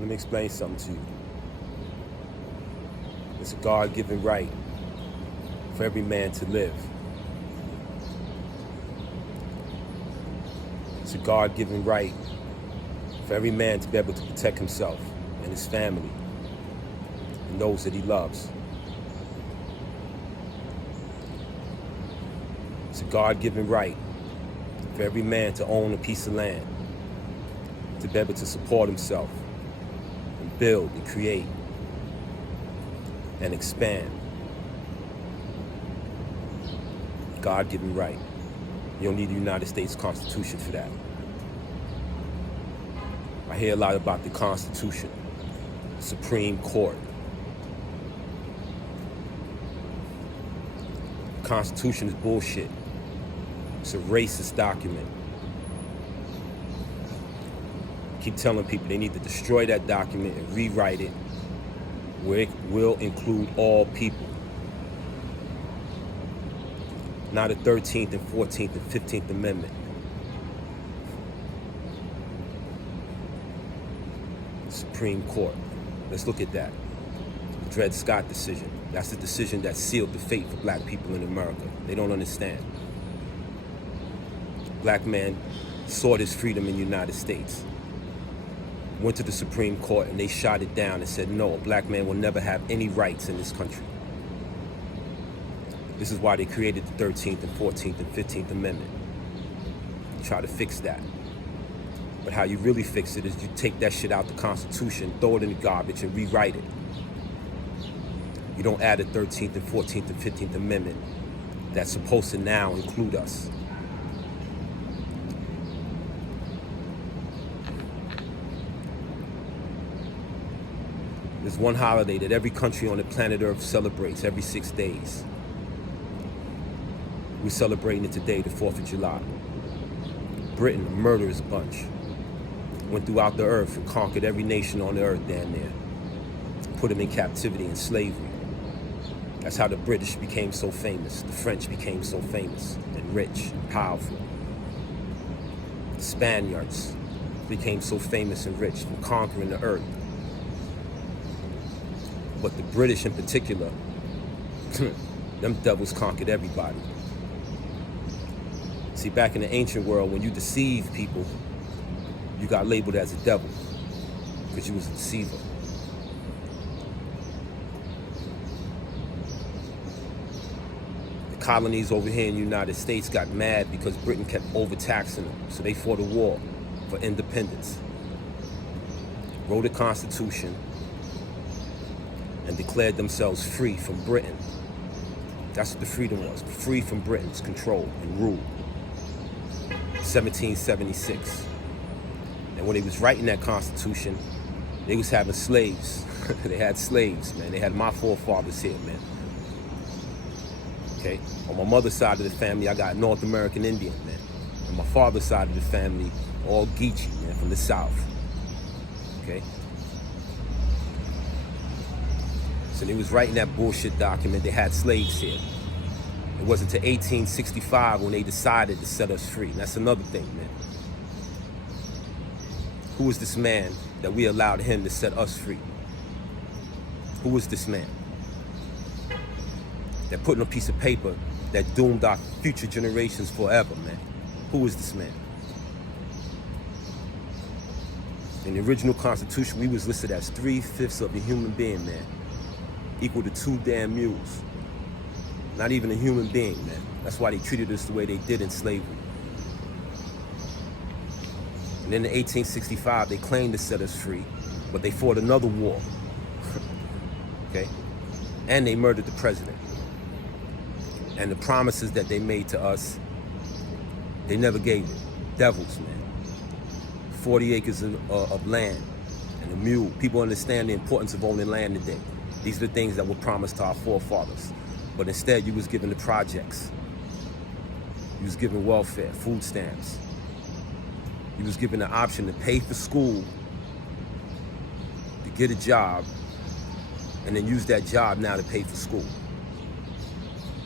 Let me explain something to you. It's a God-given right for every man to live. It's a God-given right for every man to be able to protect himself and his family and those that he loves. It's a God-given right for every man to own a piece of land, to be able to support himself and build and create and expand. God-given right. You don't need the United States Constitution for that. I hear a lot about the Constitution, the Supreme Court. The Constitution is bullshit. It's a racist document. Keep telling people they need to destroy that document and rewrite it where it will include all people. Not the 13th and 14th and 15th Amendment. Supreme Court. Let's look at that. The Dred Scott decision. That's the decision that sealed the fate for black people in America. They don't understand. Black man sought his freedom in the United States. Went to the Supreme Court and they shot it down and said, no, a black man will never have any rights in this country. This is why they created the 13th and 14th and 15th Amendment. Try to fix that. But how you really fix it is you take that shit out the Constitution, throw it in the garbage and rewrite it. You don't add a 13th and 14th and 15th Amendment that's supposed to now include us. There's one holiday that every country on the planet Earth celebrates every 6 days. We're celebrating it today, the 4th of July. Britain, a murderous bunch, went throughout the earth and conquered every nation on the earth down there. Put them in captivity and slavery. That's how the British became so famous. The French became so famous and rich and powerful. The Spaniards became so famous and rich from conquering the earth. But the British in particular, them devils conquered everybody. See, back in the ancient world, when you deceive people, you got labeled as a devil because you was a deceiver. The colonies over here in the United States got mad because Britain kept overtaxing them, so they fought a war for independence. Wrote a constitution and declared themselves free from Britain. That's what the freedom was, free from Britain's control and rule. 1776. And when they was writing that constitution, they was having slaves. They had slaves, man. They had my forefathers here, man. Okay? On my mother's side of the family, I got North American Indian, man. On my father's side of the family, all Geechee, man, from the South. Okay? So they was writing that bullshit document. They had slaves here. It wasn't until 1865 when they decided to set us free. And that's another thing, man. Who was this man that we allowed him to set us free? Who was this man that put on a piece of paper that doomed our future generations forever, man? Who was this man? In the original Constitution, we was listed as 3/5 of a human being, man. Equal to 2 damn mules. Not even a human being, man. That's why they treated us the way they did in slavery. And then in 1865, they claimed to set us free, but they fought another war. Okay? And they murdered the president. And the promises that they made to us, they never gave it. Devils, man. 40 acres of land and a mule. People understand the importance of owning land today. These are the things that were promised to our forefathers. But instead, you was given the projects. You was given welfare, food stamps. You was given the option to pay for school, to get a job, and then use that job now to pay for school.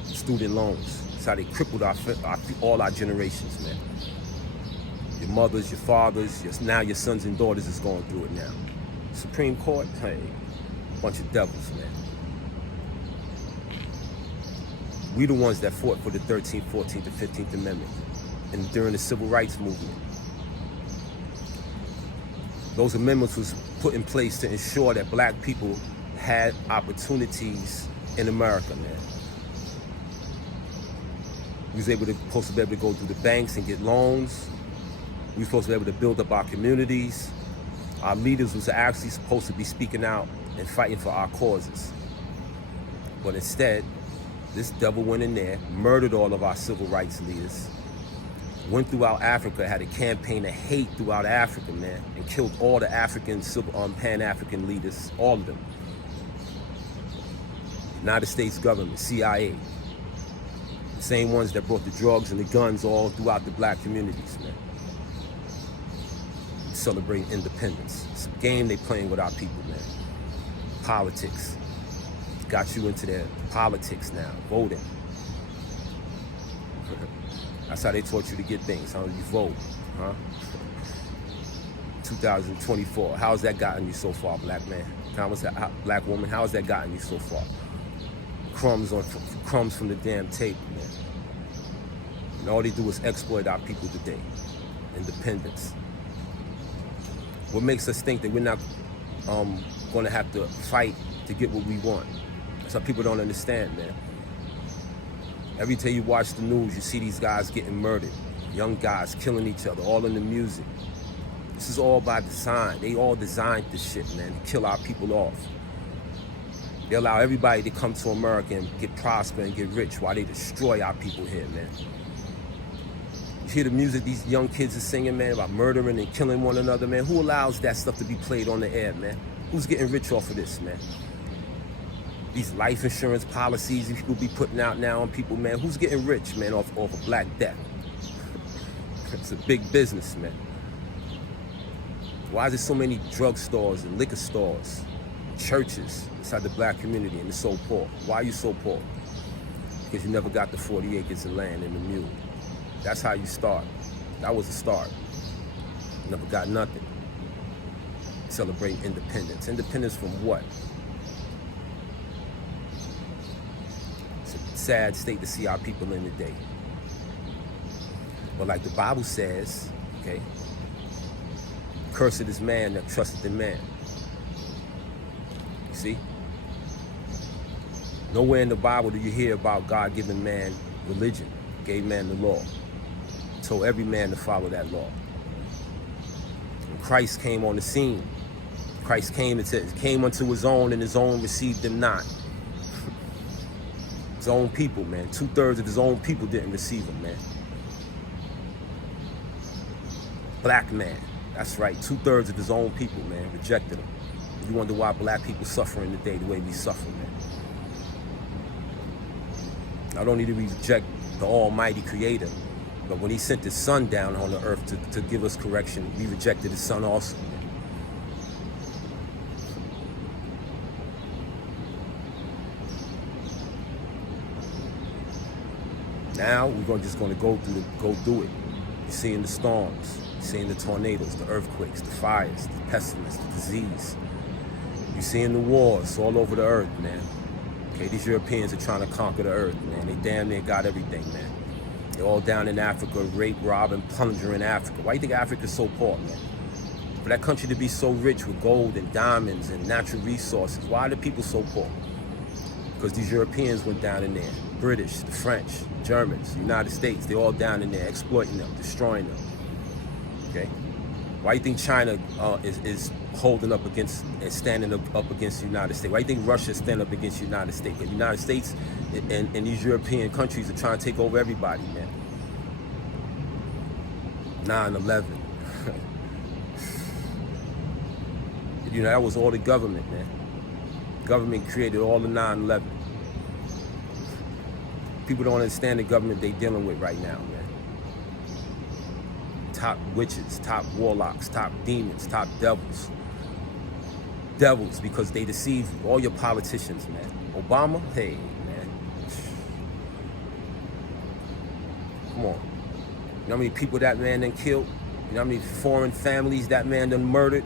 Student loans. That's how they crippled all our generations, man. Your mothers, your fathers, now your sons and daughters is going through it now. Supreme Court, hey, bunch of devils, man. We the ones that fought for the 13th, 14th, and 15th Amendment and during the Civil Rights Movement. Those amendments was put in place to ensure that black people had opportunities in America, man. We was supposed to be able to go through the banks and get loans. We were supposed to be able to build up our communities. Our leaders was actually supposed to be speaking out and fighting for our causes. But instead, this devil went in there, murdered all of our civil rights leaders, went throughout Africa, had a campaign of hate throughout Africa, man, and killed all the African, Pan-African leaders, all of them. United States government, CIA. The same ones that brought the drugs and the guns all throughout the black communities, man. Celebrating independence. It's a game they playing with our people, man. Politics. Got you into their politics now, voting. That's how they taught you to get things, huh? You vote, huh? 2024, how's that gotten you so far, black man? Black woman, how's that gotten you so far? Crumbs from the damn table, man. And all they do is exploit our people today. Independence. What makes us think that we're not going to have to fight to get what we want? That's what people don't understand, man. Every time you watch the news, you see these guys getting murdered. Young guys killing each other, all in the music. This is all by design. They all designed this shit, man, to kill our people off. They allow everybody to come to America and get prosper and get rich while they destroy our people here, man. You hear the music these young kids are singing, man, about murdering and killing one another, man. Who allows that stuff to be played on the air, man? Who's getting rich off of this, man? These life insurance policies people be putting out now on people, man. Who's getting rich, man, off of Black Death? It's a big business, man. Why is there so many drugstores and liquor stores, churches inside the black community and it's so poor? Why are you so poor? Because you never got the 40 acres of land and the mule. That's how you start. That was the start. You never got nothing. Celebrating independence. Independence from what? It's a sad state to see our people in today. But like the Bible says, okay, cursed is man that trusteth in man. You see? Nowhere in the Bible do you hear about God giving man religion, gave man the law, told every man to follow that law. When Christ came on the scene, Christ came unto his own, and his own received him not. His own people, man. 2/3 of his own people didn't receive him, man. Black man. That's right. 2/3 of his own people, man, rejected him. You wonder why black people suffering today the way we suffer, man. Not only did we reject the Almighty Creator, but when he sent his son down on the earth to give us correction, we rejected his son also. Now we're just going to go through it. You're seeing the storms, you're seeing the tornadoes, the earthquakes, the fires, the pestilence, the disease. You're seeing the wars all over the earth, man. Okay, these Europeans are trying to conquer the earth, man. They damn near got everything, man. They're all down in Africa, rape, rob, and plunder in Africa. Why do you think Africa's so poor, man? For that country to be so rich with gold and diamonds and natural resources, why are the people so poor? Because these Europeans went down in there. British, the French, Germans, the United States, they're all down in there exploiting them, destroying them. Okay? Why do you think China is holding up against and standing up against the United States? Why do you think Russia is standing up against the United States? The United States and these European countries are trying to take over everybody, man. 9/11. You know, that was all the government, man. Government created all the 9/11. People don't understand the government they're dealing with right now, man. Top witches, top warlocks, top demons, top devils. Devils because they deceive you. All your politicians, man. Obama, hey, man. Come on. You know how many people that man done killed? You know how many foreign families that man done murdered?